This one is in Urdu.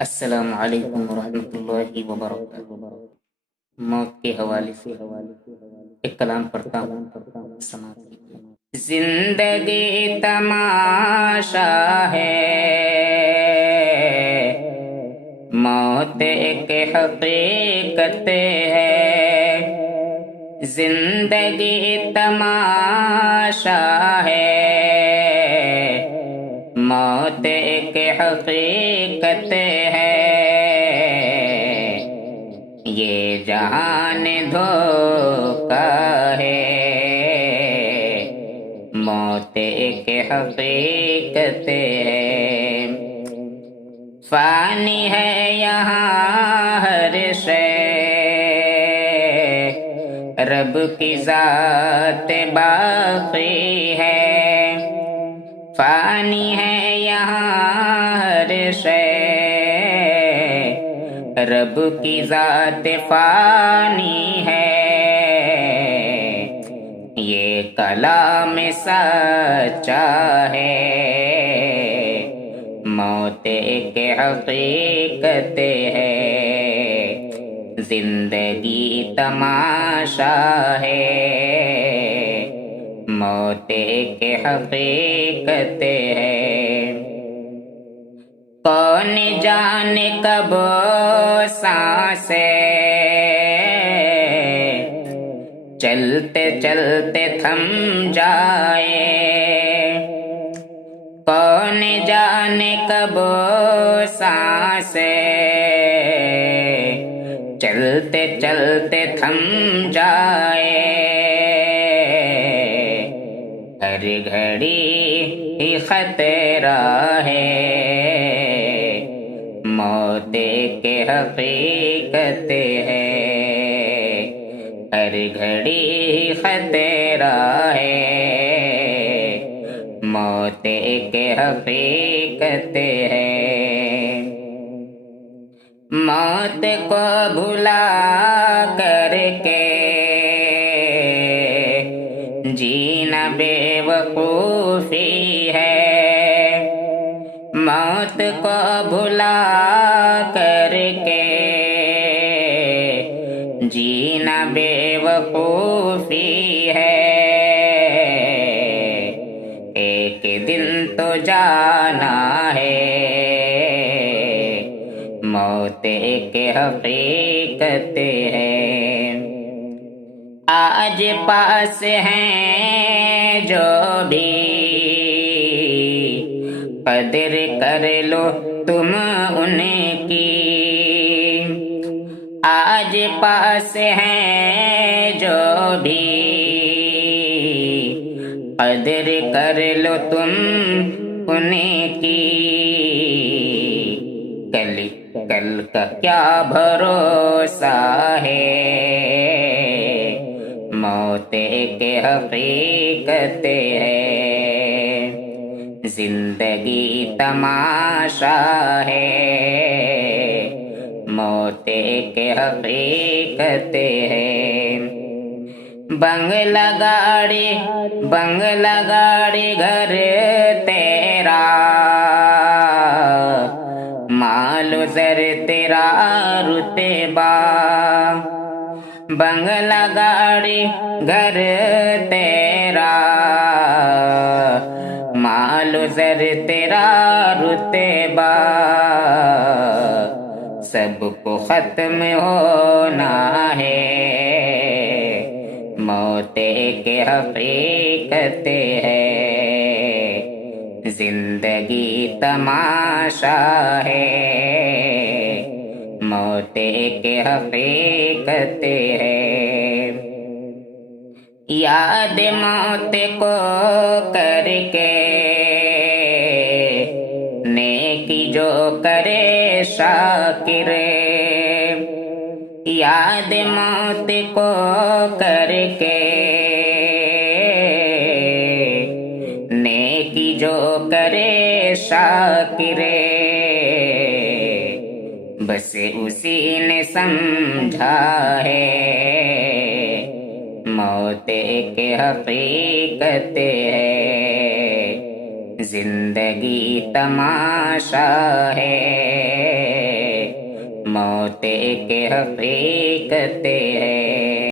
السلام علیکم ورحمۃ اللہ وبرکاتہ۔ موت کے حوالے سے ایک کلام پڑھتا ہوں، سماعت کیجیے۔ زندگی تماشا ہے، موت ایک حقیقت ہے۔ زندگی تماشا ہے، موت ایک حقیقت ہے۔ یہ جہان دھوکا ہے، موت ایک حقیقت ہے۔ فانی ہے یہاں ہر شے، رب کی ذات باقی ہے۔ فانی ہے یہاں ہر شے، رب کی ذات فانی ہے۔ یہ کلام سچا ہے، موت ایک حقیقت ہے۔ زندگی تماشا ہے، موت ایک حقیقت ہے۔ کون جانے کب سانسیں چلتے چلتے تھم جائے، کون جانے کب سانسیں چلتے چلتے تھم جائے۔ ہر گھڑی ہی خطرہ ہے، موت ایک حقیقت ہے۔ ہر گھڑی خطرہ ہے، موت ایک حقیقت ہے۔ موت کو بھلا کر کے جینا بے وقوفی ہے۔ موت کو بھلا کر کے جینا بے وقوفی ہے۔ ایک دن تو جانا ہے، موت ایک حقیقت ہے۔ آج پاس ہیں جو بھی قدر کر لو تم ان کی۔ آج پاس ہیں جو بھی قدر کر لو تم ان کی۔ کل کا کیا بھروسہ ہے، موت ایک حقیقت ہے۔ زندگی تماشا ہے، موت ایک حقیقت ہے۔ بنگلہ گاڑی گھر تیرا، مال و زر تیرا رتبہ۔ بنگلہ گاڑی گھر تیرا، مال و زر تیرا رتبہ۔ سب کو ختم ہونا ہے، موت ایک حقیقت ہے۔ زندگی تماشا ہے، موت ایک حقیقت ہے۔ یاد موت کو کر کے نیکی جو کرے شاکر، یاد موت کو کر کے نیکی جو کرے شاکر، بس اسی نے سمجھا ہے، موت ایک حقیقت ہے۔ زندگی تماشا ہے، موت ایک حقیقت ہے